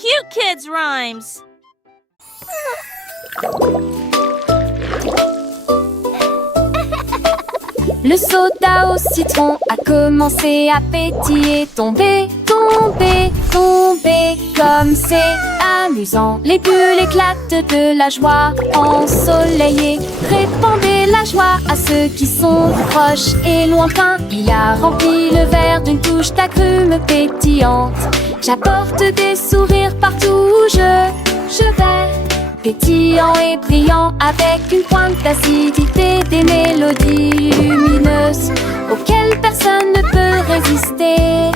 cute kids' rhymes. Le soda au citron a commencé à pétiller. Tomber, tomber, tomber, comme c'est amusant. Les bulles éclatent de la joie ensoleillée. Répandez la joie à ceux qui sont proches et lointains. Il a rempli le verre d'une touche d'agrumes pétillantes. J'apporte des sourires partout où je vais. Pétillant et brillant avec une pointe d'acidité. Des mélodies lumineuses auxquelles personne ne peut résister.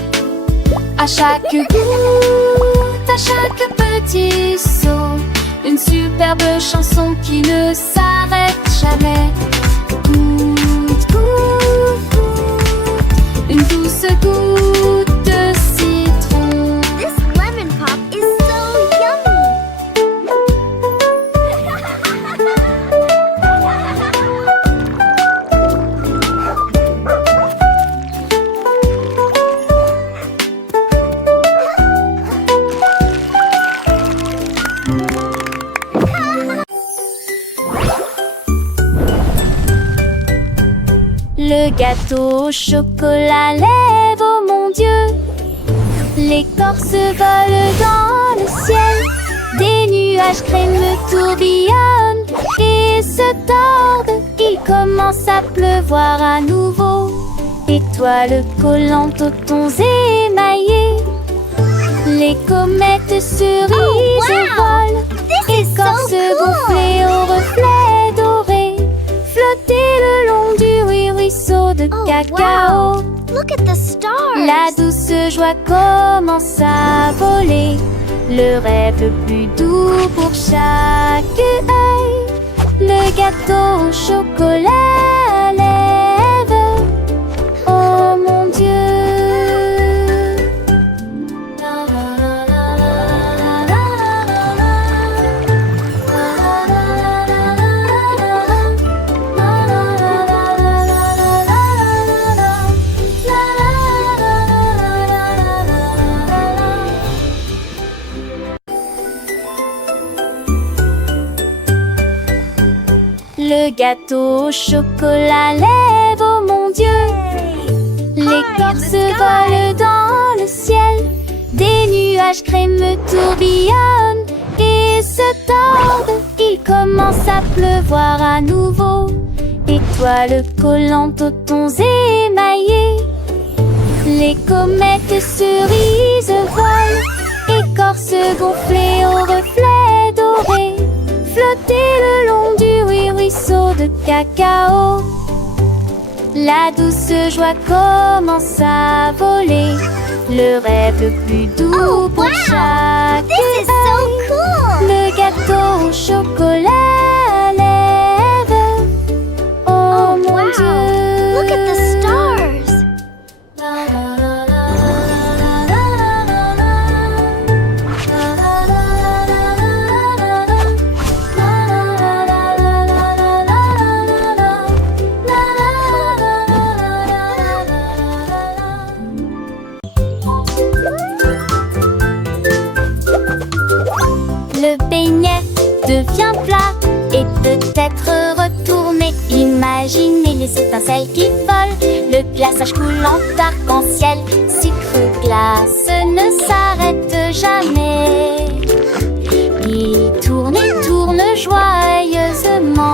À chaque goutte, à chaque petit saut, une superbe chanson qui ne s'arrête jamais. Goutte, goutte, goutte, une douce goutte de citron. This lemon pop is so yummy. Le gâteau au chocolat lève, oh mon Dieu. L'écorce vole dans le ciel. Des nuages crémeux tourbillonnent et se tordent. Il commence à pleuvoir à nouveau. Étoiles collantes aux tons émaillés. Les comètes cerises volent. Écorce gonflée au reflet doré. Flotter le long du ruisseau de cacao. Wow. Look at the stars. La douce joie commence à voler. Le rêve le plus doux pour chaque œil. Le gâteau au chocolat lève, oh mon Dieu. Le gâteau au chocolat lève, oh mon Dieu. L'écorce vole dans le ciel. Des nuages crémeux tourbillonnent et se tordent. Il commence à pleuvoir à nouveau. Étoiles collantes aux tons émaillés. Les comètes cerises volent. Écorce gonflée au reflet doré. Flotter le long du ruisseau de cacao. La douce joie commence à voler. Le rêve le plus doux Oh, pour wow. chaque This is so œil. cool. Le gâteau au chocolat lève, oh mon Wow. Dieu. Look at the stars. Le beignet devient plat et peut-être retourné. Imaginez les étincelles qui volent, le glaçage coulant d'arc-en-ciel. Sucre glace ne s'arrête jamais. Il tourne et tourne joyeusement.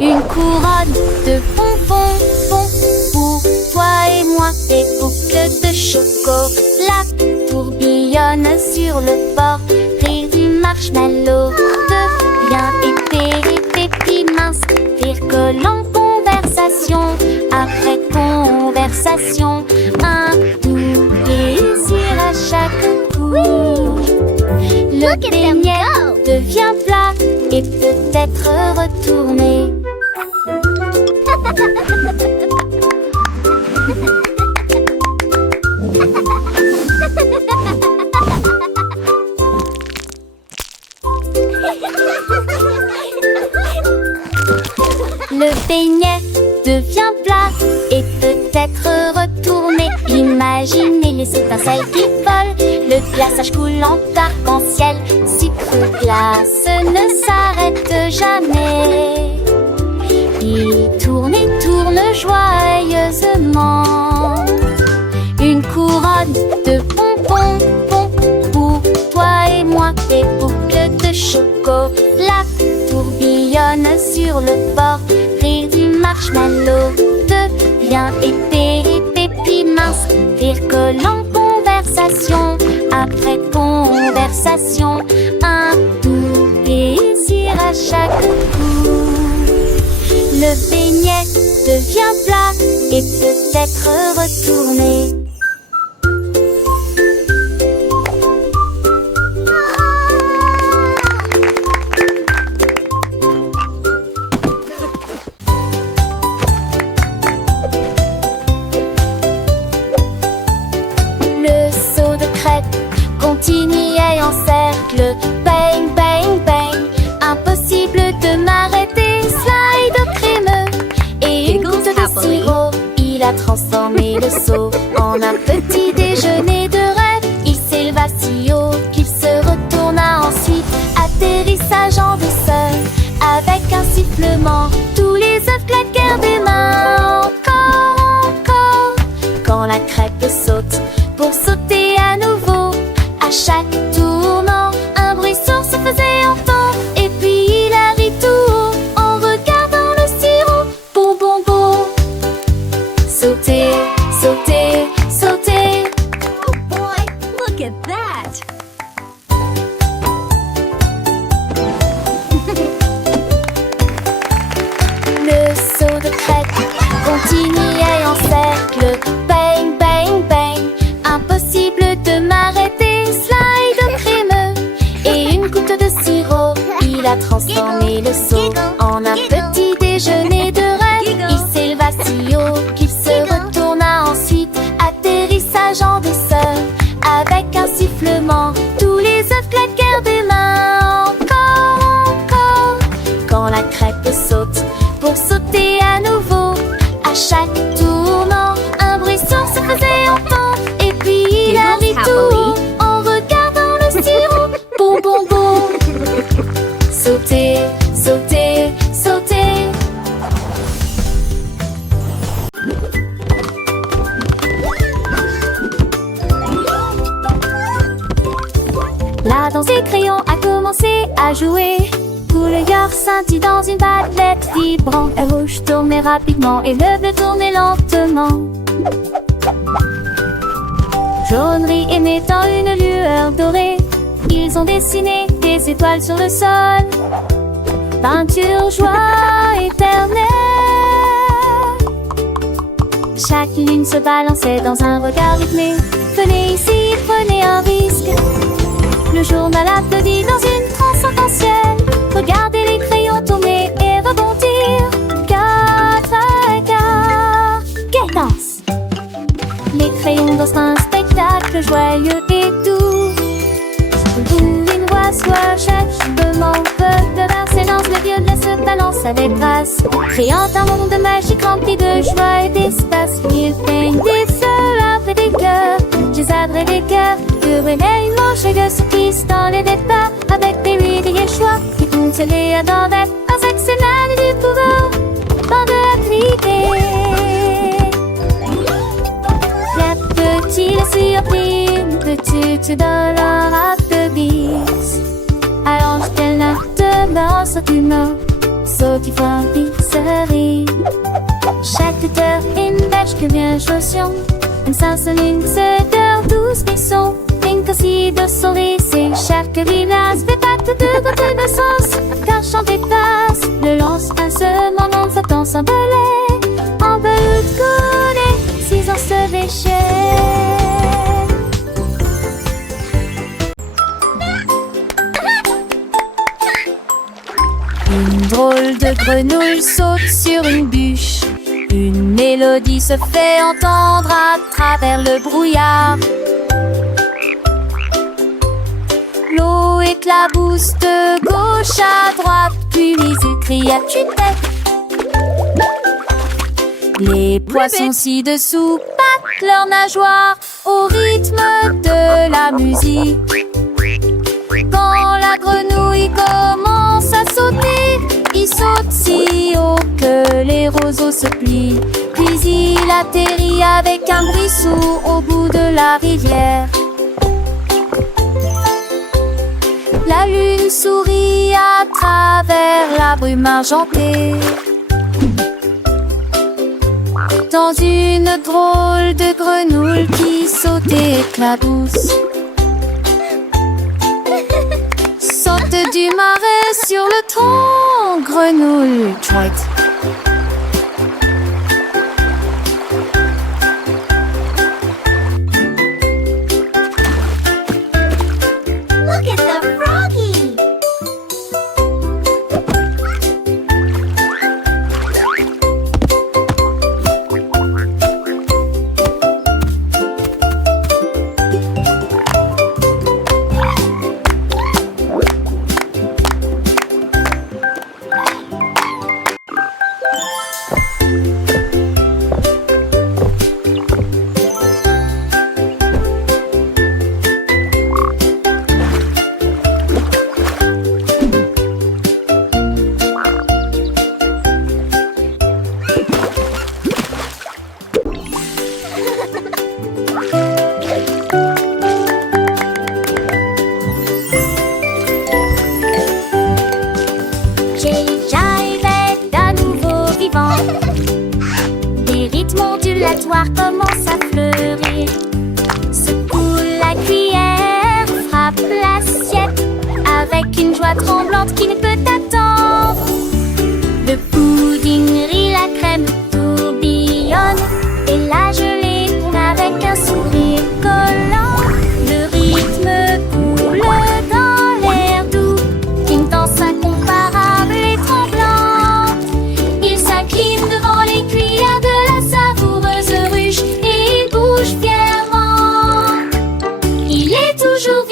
Une couronne de bonbons pour toi et moi. Des boucles de chocolat tourbillonnent sur le bord. Rire du marshmallow, de rien épais et petits minces. Rire collant, conversation après conversation. Un doux plaisir à chaque coup. Le Look at them beignet go. devient plat et peut-être retourné. Le beignet devient plat et peut-être retourné. Imaginez les étincelles qui volent, Le glaçage coulant d'arc-en-ciel, sucre glace ne s'arrête jamais. Il tourne et tourne joyeusement. Une couronne de bonbons pour toi et moi. Des boucles de chocolat tourbillonnent sur le bord. Rire du marshmallow devient épais et puis mince. Rire collant, conversation après conversation. Un doux plaisir à chaque coup. Le beignet devient plat et peut-être retourné. Le seau de crêpes continuait en cercle. Bang, bang, bang. Impossible de m'arrêter. Slide crémeux et une goutte de sirop. Il a transformé le seau en un petit déjeuner de rêve. Il s'éleva si haut qu'il se retourna ensuite. Atterrissage en douceur avec un sifflement. Tous les œufs claquèrent des mains. Encore, encore. Quand la crêpe saute pour sauter à nouveau. À chaque tournant, un bruit sourd se faisait entendre. Et puis il a ri tout haut en regardant le sirop. Bon, bon, bon. Sauter, sauter, sauter. Oh boy, look at that! Le seau de crêpes continuait en cercle. Bang, bang, bang. Impossible de m'arrêter. Slide crémeux et une goutte de sirop. Il a transformé le seau en un petit déjeuner de rêve. Il s'éleva si haut qu'il se retourna ensuite. Atterrissage en douceur avec un sifflement. Tous les œufs claquèrent des mains. Encore, encore. Quand la crêpe saute pour sauter à nouveau. À chaque tournant, un bruit sourd se faisait entendre. Et puis il a ri tout haut en regardant le sirop. Bon, bon, bon. Sauter, sauter, sauter. La danse des crayons a commencé à jouer. Couleur scintille dans une palette vibrante. Le rouge tournait rapidement et le bleu tournait lentement. Jaunerie émettant une lueur dorée. Ils ont dessiné des étoiles sur le sol. Peinture, joie éternelle. Chaque lune se balançait dans un regard rythmé. Venez ici, prenez un risque. Le journal applaudit dans une transe arc-en-ciel. Regardez les crayons tourner et rebondir. Quatre à quart. Quelle danse! Les crayons dansent un spectacle joyeux et doux. Une voix soit chevement de verser lance. Le violet se balance avec grâce, créant un monde magique rempli de joie et d'espace. Il peigne des feux avec des cœurs, gisardent des cœurs. Heureux et une manche de surprise dans les départs. Avec des rues des choix qui tournent se les adoraient. Avec ses mains du pouvoir, dans de l'activité. Les petits les surpris, une petite dans leur rap de bis. Alors je la demeure sur une eau, saut qui font pizzerie. Chaque tuteur une bêche que bien chaussion. Une une sedeur douce bisson. Think aussi de souris, c'est cher que l'image fait pas de côté de sens. Car chanter passe, le lance un seul moment flottant s'envoler. En veut de coller, 6 ans se déchire. Une drôle de grenouille saute sur une bûche. Une mélodie se fait entendre à travers le brouillard. L'eau éclabousse de gauche à droite, puis il crie à tue-tête. Les poissons ci-dessous battent leurs nageoires au rythme de la la musique. Quand la grenouille commence à sauter, il saute si haut que les roseaux se plient. Puis il atterrit avec un bruit sourd au bout de la rivière. La lune sourit à travers la brume argentée. Dans une drôle de grenouille qui saute et éclabousse. Saute du marais sur le tronc, grenouille chouette. Look at the froggy! Commence à fleurir. Secoue la cuillère, frappe l'assiette avec une joie tremblante qui ne peut attendre. Le pudding rit, la crème tourbillonne et la gelée tourne avec un sourire collant. Le rythme coule dans l'air doux, une danse incomparable et tremblante. Il s'incline devant les cuillères de la savoureuse ruche et il bouge fièrement. Il est toujours